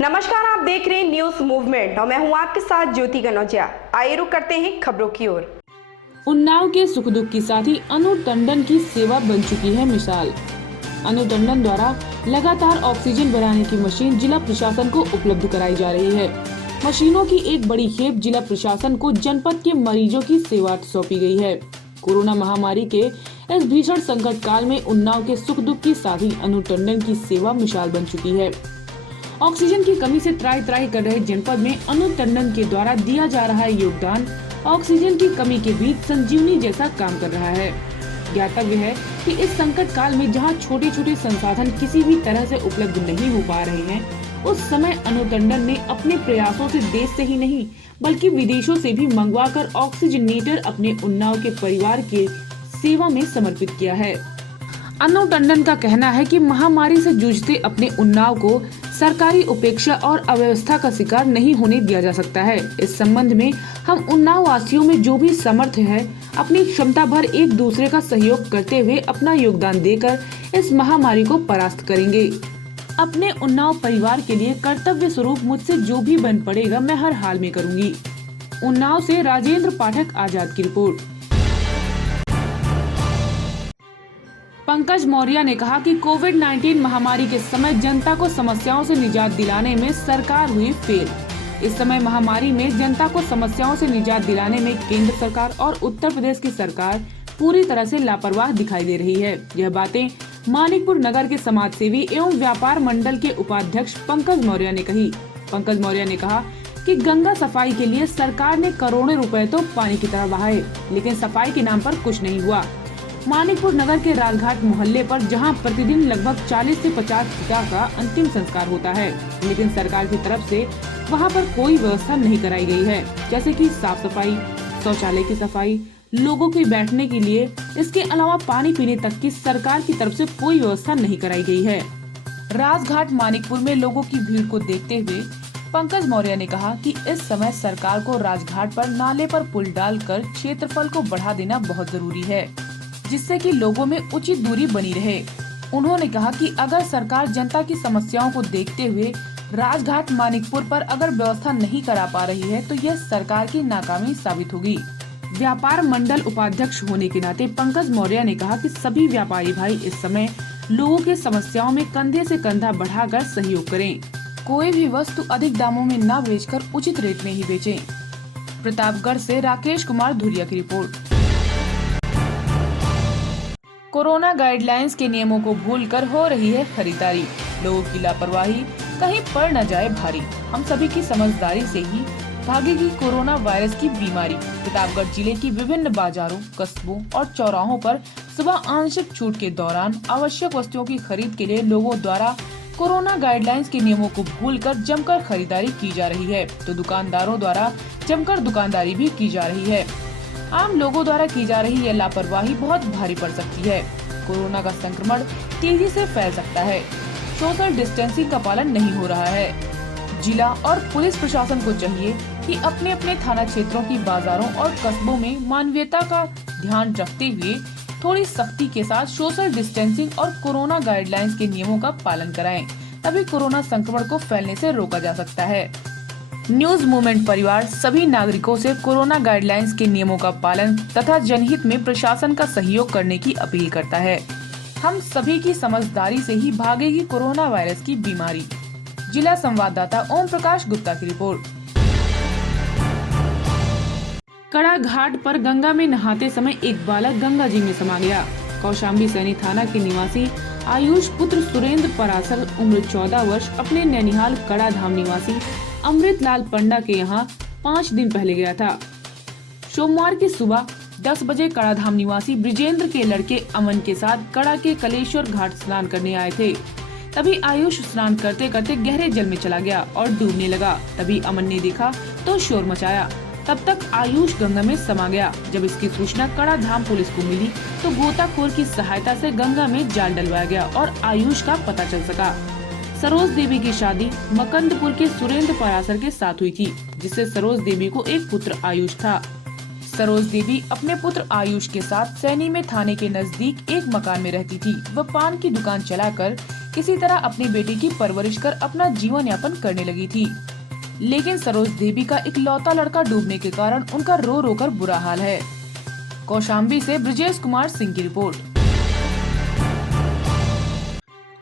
नमस्कार, आप देख रहे हैं न्यूज मूवमेंट और मैं हूं आपके साथ ज्योति कनौजिया। आइए रुक करते हैं खबरों की ओर। उन्नाव के सुख दुख की साथी अनु टंडन की सेवा बन चुकी है मिसाल। अनु टंडन द्वारा लगातार ऑक्सीजन बनाने की मशीन जिला प्रशासन को उपलब्ध कराई जा रही है। मशीनों की एक बड़ी खेप जिला प्रशासन को जनपद के मरीजों की सेवा सौंपी गई है। कोरोना महामारी के इस भीषण संकट काल में उन्नाव के सुख दुख की साथी अनु टंडन की सेवा मिसाल बन चुकी है। ऑक्सीजन की कमी से त्राही त्राही कर रहे जनपद में अनु टंडन के द्वारा दिया जा रहा है योगदान ऑक्सीजन की कमी के बीच संजीवनी जैसा काम कर रहा है। ज्ञातव्य है कि इस संकट काल में जहां छोटे छोटे संसाधन किसी भी तरह से उपलब्ध नहीं हो पा रहे हैं, उस समय अनु टंडन ने अपने प्रयासों से देश से ही नहीं बल्कि विदेशों से भी मंगवाकर ऑक्सीजनेटर अपने उन्नाव के परिवार के सेवा में समर्पित किया है। अनु टंडन का कहना है कि महामारी से जूझते अपने उन्नाव को सरकारी उपेक्षा और अव्यवस्था का शिकार नहीं होने दिया जा सकता है। इस संबंध में हम उन्नाव वासियों में जो भी समर्थ है अपनी क्षमता भर एक दूसरे का सहयोग करते हुए अपना योगदान देकर इस महामारी को परास्त करेंगे। अपने उन्नाव परिवार के लिए कर्तव्य स्वरूप मुझसे जो भी बन पड़ेगा मैं हर हाल में करूंगी। उन्नाव से राजेंद्र पाठक आजाद की रिपोर्ट। पंकज मौर्य ने कहा कि कोविड-19 महामारी के समय जनता को समस्याओं से निजात दिलाने में सरकार हुई फेल। इस समय महामारी में जनता को समस्याओं से निजात दिलाने में केंद्र सरकार और उत्तर प्रदेश की सरकार पूरी तरह से लापरवाह दिखाई दे रही है। यह बातें मानिकपुर नगर के समाज सेवी एवं व्यापार मंडल के उपाध्यक्ष पंकज मौर्य ने कही। पंकज मौर्य ने कहा कि गंगा सफाई के लिए सरकार ने करोड़ों रुपए तो पानी की तरह बहाए, लेकिन सफाई के नाम पर कुछ नहीं हुआ। मानिकपुर नगर के राजघाट मोहल्ले पर जहां प्रतिदिन लगभग 40 से 50 पिता का अंतिम संस्कार होता है, लेकिन सरकार की तरफ से वहां पर कोई व्यवस्था नहीं कराई गई है, जैसे कि साफ सफाई, शौचालय की सफाई, लोगों के बैठने के लिए, इसके अलावा पानी पीने तक की सरकार की तरफ से कोई व्यवस्था नहीं कराई गई है। राजघाट मानिकपुर में लोगों की भीड़ को देखते हुए पंकज मौर्य ने कहा कि इस समय सरकार को राजघाट पर नाले पर पुल डालकर क्षेत्रफल को बढ़ा देना बहुत जरूरी है, जिससे कि लोगों में उचित दूरी बनी रहे। उन्होंने कहा कि अगर सरकार जनता की समस्याओं को देखते हुए राजघाट मानिकपुर पर अगर व्यवस्था नहीं करा पा रही है तो यह सरकार की नाकामी साबित होगी। व्यापार मंडल उपाध्यक्ष होने के नाते पंकज मौर्य ने कहा कि सभी व्यापारी भाई इस समय लोगों के समस्याओं में कंधे से कंधा बढ़ाकर सहयोग करें। कोई भी वस्तु अधिक दामों में न बेचकर उचित रेट में ही बेचें। प्रतापगढ़ से राकेश कुमार धुरिया की रिपोर्ट। कोरोना गाइडलाइंस के नियमों को भूलकर हो रही है खरीदारी। लोगों की लापरवाही कहीं पड़ न जाए भारी। हम सभी की समझदारी से ही भागेगी कोरोना वायरस की बीमारी। प्रतापगढ़ जिले की विभिन्न बाजारों, कस्बों और चौराहों पर सुबह आंशिक छूट के दौरान आवश्यक वस्तुओं की खरीद के लिए लोगों द्वारा कोरोना गाइडलाइंस के नियमों को भूलकर जमकर खरीदारी की जा रही है, तो दुकानदारों द्वारा जमकर दुकानदारी भी की जा रही है। आम लोगों द्वारा की जा रही यह लापरवाही बहुत भारी पड़ सकती है। कोरोना का संक्रमण तेजी से फैल सकता है। सोशल डिस्टेंसिंग का पालन नहीं हो रहा है। जिला और पुलिस प्रशासन को चाहिए कि अपने अपने थाना क्षेत्रों की बाजारों और कस्बों में मानवीयता का ध्यान रखते हुए थोड़ी सख्ती के साथ सोशल डिस्टेंसिंग और कोरोना गाइडलाइंस के नियमों का पालन कराएं, तभी कोरोना संक्रमण को फैलने से रोका जा सकता है। न्यूज मूवमेंट परिवार सभी नागरिकों से कोरोना गाइडलाइंस के नियमों का पालन तथा जनहित में प्रशासन का सहयोग करने की अपील करता है। हम सभी की समझदारी से ही भागेगी कोरोना वायरस की बीमारी। जिला संवाददाता ओम प्रकाश गुप्ता की रिपोर्ट। कड़ा घाट पर गंगा में नहाते समय एक बालक गंगा जी में समा गया। कौशाम्बी सैनी थाना के निवासी आयुष पुत्र सुरेंद्र परासर उम्र 14 वर्ष अपने नैनीहाल कड़ा धाम निवासी अमृत लाल पंडा के यहाँ 5 दिन पहले गया था। सोमवार की सुबह 10 बजे कड़ा धाम निवासी ब्रिजेंद्र के लड़के अमन के साथ कड़ा के कलेश्वर घाट स्नान करने आए थे। तभी आयुष स्नान करते करते गहरे जल में चला गया और डूबने लगा। तभी अमन ने देखा तो शोर मचाया। तब तक आयुष गंगा में समा गया। जब इसकी सूचना कड़ा धाम पुलिस को मिली तो गोताखोर की सहायता से गंगा में जाल डलवाया गया और आयुष का पता चल सका। सरोज देवी की शादी मकंदपुर के सुरेंद्र परासर के साथ हुई थी, जिससे सरोज देवी को एक पुत्र आयुष था। सरोज देवी अपने पुत्र आयुष के साथ सैनी में थाने के नजदीक एक मकान में रहती थी। वह पान की दुकान चलाकर किसी तरह अपनी बेटी की परवरिश कर अपना जीवन यापन करने लगी थी। लेकिन सरोज देवी का इकलौता लड़का डूबने के कारण उनका रो रो कर बुरा हाल है। कौशाम्बी से ब्रजेश कुमार सिंह की रिपोर्ट।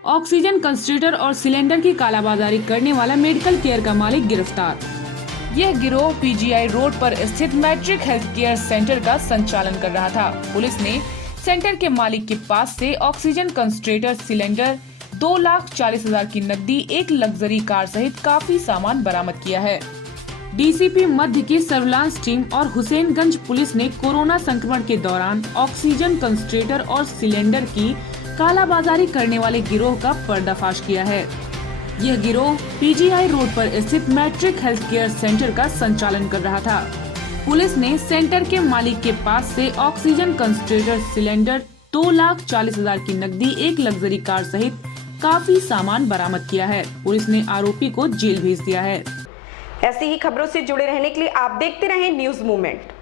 ऑक्सीजन कंसंट्रेटर और सिलेंडर की कालाबाजारी करने वाला मेडिकल केयर का मालिक गिरफ्तार। यह गिरोह पीजीआई रोड पर स्थित मैट्रिक हेल्थ केयर सेंटर का संचालन कर रहा था। पुलिस ने सेंटर के मालिक के पास से ऑक्सीजन कंसंट्रेटर, सिलेंडर, 2,40,000 की नकदी, एक लग्जरी कार सहित काफी सामान बरामद किया है। डीसीपी मध्य की सर्विलांस टीम और हुसैनगंज पुलिस ने कोरोना संक्रमण के दौरान ऑक्सीजन कंसंट्रेटर और सिलेंडर की कालाबाजारी करने वाले गिरोह का पर्दाफाश किया है। यह गिरोह पीजीआई रोड पर स्थित मैट्रिक हेल्थ केयर सेंटर का संचालन कर रहा था। पुलिस ने सेंटर के मालिक के पास से ऑक्सीजन कंसंट्रेटर, सिलेंडर, 2,40,000 की नकदी, एक लग्जरी कार सहित काफी सामान बरामद किया है। पुलिस ने आरोपी को जेल भेज दिया है। ऐसी ही खबरों से जुड़े रहने के लिए आप देखते रहें न्यूज़ मूवमेंट।